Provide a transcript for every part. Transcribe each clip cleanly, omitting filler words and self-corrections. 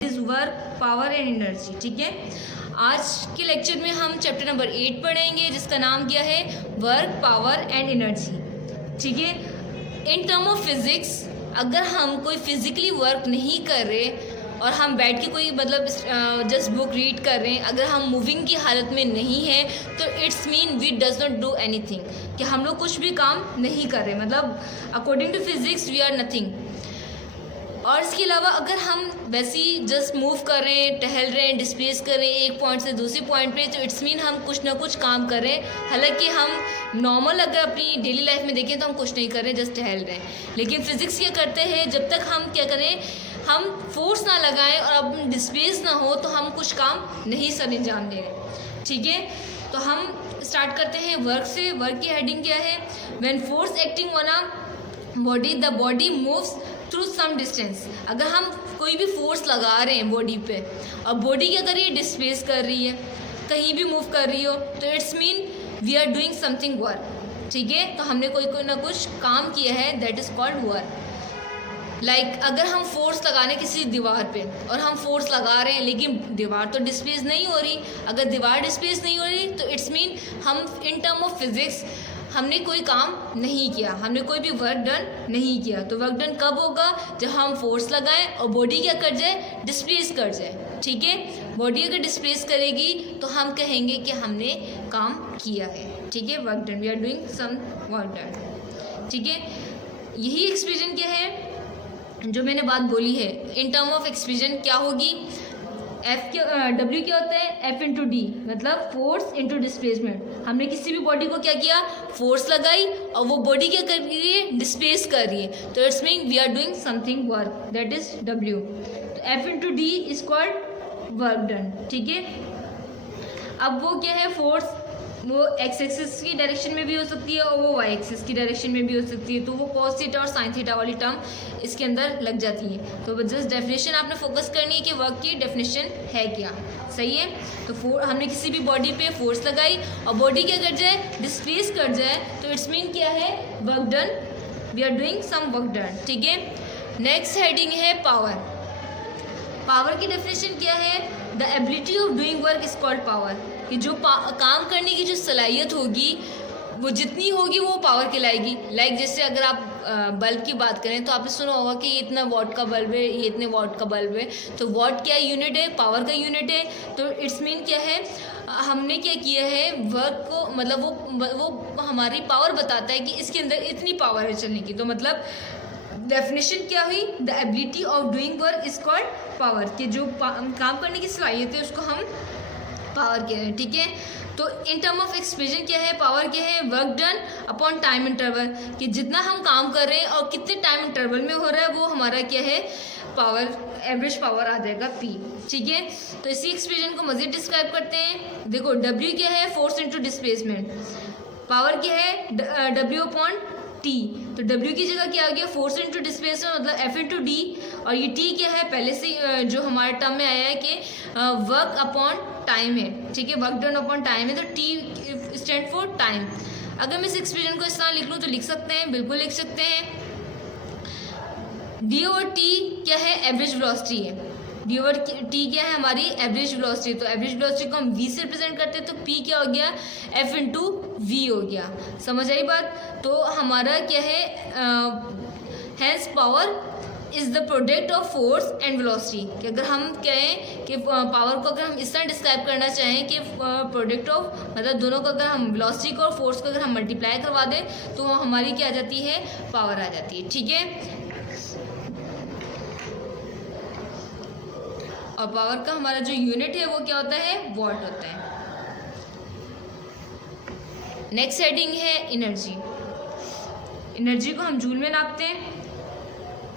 Is work, power and energy. ठीक है, आज के लेक्चर में हम चैप्टर नंबर 8 पढ़ेंगे जिसका नाम क्या है वर्क, पावर एंड एनर्जी। ठीक है, इन टर्म ऑफ फिजिक्स अगर हम कोई फिजिकली वर्क नहीं कर रहे और हम बैठ के कोई मतलब जस्ट बुक रीड कर रहे हैं, अगर हम मूविंग की हालत में नहीं है तो it's mean we does not do anything, कि हम लोग कुछ भी काम नहीं कर रहे, मतलब according to physics we are nothing. और इसके अलावा अगर हम वैसे ही जस्ट मूव कर रहे हैं, टहल रहे हैं, डिस्प्लेस कर रहे हैं एक पॉइंट से दूसरे पॉइंट पे, तो इट्स मीन हम कुछ ना कुछ काम कर रहे हैं। हालांकि हम नॉर्मल अगर अपनी डेली लाइफ में देखें तो हम कुछ नहीं कर रहे, जस्ट टहल रहे हैं। लेकिन फिजिक्स क्या करते हैं, जब तक हम क्या करें, हम फोर्स ना लगाएं और अब डिस्प्लेस ना हो तो हम कुछ काम नहीं सर अंजाम दे रहे। ठीक है, तो हम स्टार्ट करते हैं वर्क से। वर्क की हेडिंग क्या है, when force acting on a body the body moves through some distance. अगर हम कोई भी फोर्स लगा रहे हैं बॉडी पे और बॉडी क्या कर रही है, डिस्प्लेस कर रही है, कहीं भी मूव कर रही हो, तो it's mean we are doing something work. ठीक है, तो हमने कोई ना कुछ काम किया है, that is called work. Like अगर हम फोर्स लगाने किसी दीवार पे और हम फोर्स लगा रहे हैं लेकिन दीवार तो डिस्प्लेस नहीं हो रही, अगर दीवार डिस्प्लेस नहीं हो रही तो इट्स मीन हम इन टर्म ऑफ फिजिक्स हमने कोई काम नहीं किया, हमने कोई भी वर्क डन नहीं किया। तो वर्क डन कब होगा, जब हम फोर्स लगाएं और बॉडी क्या कर जाए, डिस्प्लेस कर जाए। ठीक है, बॉडी अगर डिस्प्लेस करेगी तो हम कहेंगे कि हमने काम किया है। ठीक है, work done, we are doing some work done. ठीक है, यही एक्सप्रेशन क्या है जो मैंने बात बोली है, इन टर्म ऑफ एक्सप्रेशन क्या होगी, डब्ल्यू क्या होता है, एफ इंटू डी, मतलब फोर्स इंटू डिस्प्लेसमेंट। हमने किसी भी बॉडी को क्या किया, फोर्स लगाई और वो बॉडी क्या कर रही है, डिस्प्लेस कर रही है, तो it's mean we are doing something work, that is W. तो F into D is called work done. ठीक है, अब वो क्या है, फोर्स वो एक्स एक्सिस की डायरेक्शन में भी हो सकती है और वो वाई एक्सिस की डायरेक्शन में भी हो सकती है, तो वो कॉस थीटा और साइन थीटा वाली टर्म इसके अंदर लग जाती है। तो जस्ट डेफिनेशन आपने फोकस करनी है कि वर्क की डेफिनेशन है क्या, सही है। तो हमने किसी भी बॉडी पे फोर्स लगाई और बॉडी क्या कर जाए, डिस्प्लेस कर जाए, तो इट्स मीन क्या है, work done, we are doing some work done. ठीक है, नेक्स्ट हेडिंग है पावर। पावर की डेफिनेशन क्या है, the ability of doing work is called power, कि जो काम करने की जो सलाहियत होगी वो जितनी होगी वो पावर कहलाएगी। लाइक जैसे अगर आप बल्ब की बात करें तो आपने सुना होगा कि ये इतना वॉट का बल्ब है, ये इतने वॉट का बल्ब है, तो वॉट क्या यूनिट है, पावर का यूनिट है। तो इट्स मीन क्या है, हमने क्या किया है, वर्क को मतलब वो हमारी पावर बताता है कि इसके अंदर इतनी पावर है चलने की। तो मतलब डेफिनेशन क्या हुई, the ability of doing work is called power, कि जो काम करने की सलाहियत है उसको हम पावर कह रहे हैं। ठीक है, तो इन टर्म ऑफ एक्सप्रेशन क्या है, पावर क्या है, work done upon time interval, कि जितना हम काम कर रहे हैं और कितने टाइम इंटरवल में हो रहा है वो हमारा क्या है, पावर, एवरेज पावर आ जाएगा पी। ठीक है, तो इसी एक्सप्रेशन को मज़ीद डिस्क्राइब करते हैं। देखो डब्ल्यू क्या है, फोर्स इंटू डिस्प्लेसमेंट, पावर क्या है, डब्ल्यू अपॉन टी, तो W की जगह क्या आ गया, फोर्स इंटू डिस्प्लेसमेंट, मतलब F इंटू डी, और ये T क्या है, पहले से जो हमारे टर्म में आया है कि वर्क अपॉन टाइम है। ठीक है, वर्क डन अपॉन टाइम है, तो T स्टैंड फॉर टाइम। अगर मैं इस एक्सप्रेशन को इस तरह लिख लूँ तो लिख सकते हैं, बिल्कुल लिख सकते हैं। D और T क्या है, एवरेज वेलोसिटी है, D और T क्या है, हमारी एवरेज वेलोसिटी। तो एवरेज वेलोसिटी को हम V से रिप्रेजेंट करते हैं, तो P क्या हो गया, F इंटू V हो गया। समझ आई बात। तो हमारा क्या है, hence power is the product of force and velocity, कि अगर हम कहें कि पावर को अगर हम इस तरह डिस्क्राइब करना चाहें कि प्रोडक्ट ऑफ, मतलब दोनों को अगर हम वेलोसिटी को और फोर्स को अगर हम मल्टीप्लाई करवा दें तो हमारी क्या आ जाती है, पावर आ जाती है। ठीक है, और पावर का हमारा जो यूनिट है वो क्या होता है, वॉट होता है। नेक्स्ट हेडिंग है एनर्जी। एनर्जी को हम जूल में नापते हैं।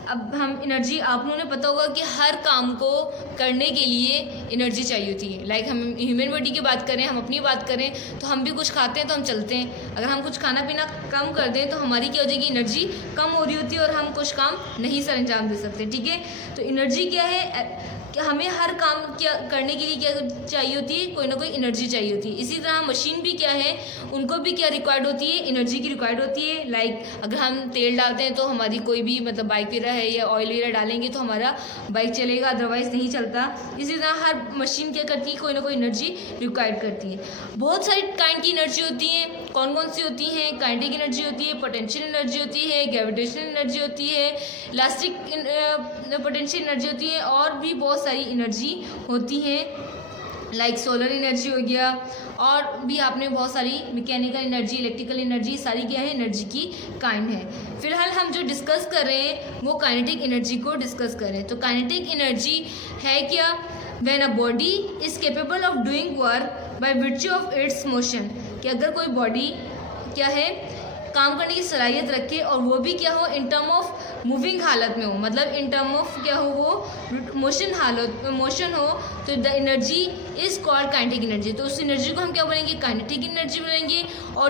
अब हम एनर्जी, आप लोगों ने पता होगा कि हर काम को करने के लिए एनर्जी चाहिए होती है। लाइक हम ह्यूमन बॉडी की बात करें, हम अपनी बात करें तो हम भी कुछ खाते हैं तो हम चलते हैं। अगर हम कुछ खाना पीना कम कर दें तो हमारी क्या हो जाएगी, एनर्जी कम हो रही होती है और हम कुछ काम नहीं सर अंजाम दे सकते। ठीक है, तो एनर्जी क्या है, कि हमें हर काम क्या करने के लिए क्या चाहिए होती है, कोई ना कोई एनर्जी चाहिए होती है। इसी तरह मशीन भी क्या है, उनको भी क्या रिक्वायर्ड होती है, एनर्जी की रिक्वायर्ड होती है। लाइक अगर हम तेल डालते हैं तो हमारी कोई भी मतलब बाइक वगैरह है या ऑयल वगैरह डालेंगे तो हमारा बाइक चलेगा, अदरवाइज़ नहीं चलता। इसी तरह हर मशीन क्या करती है, कोई ना कोई एनर्जी रिक्वायर्ड करती है। बहुत सारी काइंड की एनर्जी होती है। कौन कौन सी होती हैं? काइनेटिक एनर्जी होती है, पोटेंशियल एनर्जी होती है, ग्रेविटेशनल एनर्जी होती है, इलास्टिक पोटेंशियल एनर्जी होती है, और भी बहुत सारी एनर्जी होती है। लाइक सोलर एनर्जी हो गया, और भी आपने बहुत सारी मैकेनिकल एनर्जी, इलेक्ट्रिकल एनर्जी, सारी क्या है, एनर्जी की काइंड है। फिलहाल हम जो डिस्कस कर रहे हैं वो काइनेटिक एनर्जी को डिस्कस कर रहे हैं। तो काइनेटिक एनर्जी है क्या? When a body is capable of doing work by virtue of its motion, कि अगर कोई बॉडी क्या है, काम करने की सलाहियत रखे, और वो भी क्या हो, इन टर्म ऑफ मूविंग हालत में हो, मतलब इन टर्म ऑफ क्या हो, वो मोशन हो, तो the energy is called kinetic energy. तो उस एनर्जी को हम क्या बोलेंगे, काइनेटिक एनर्जी बोलेंगे। और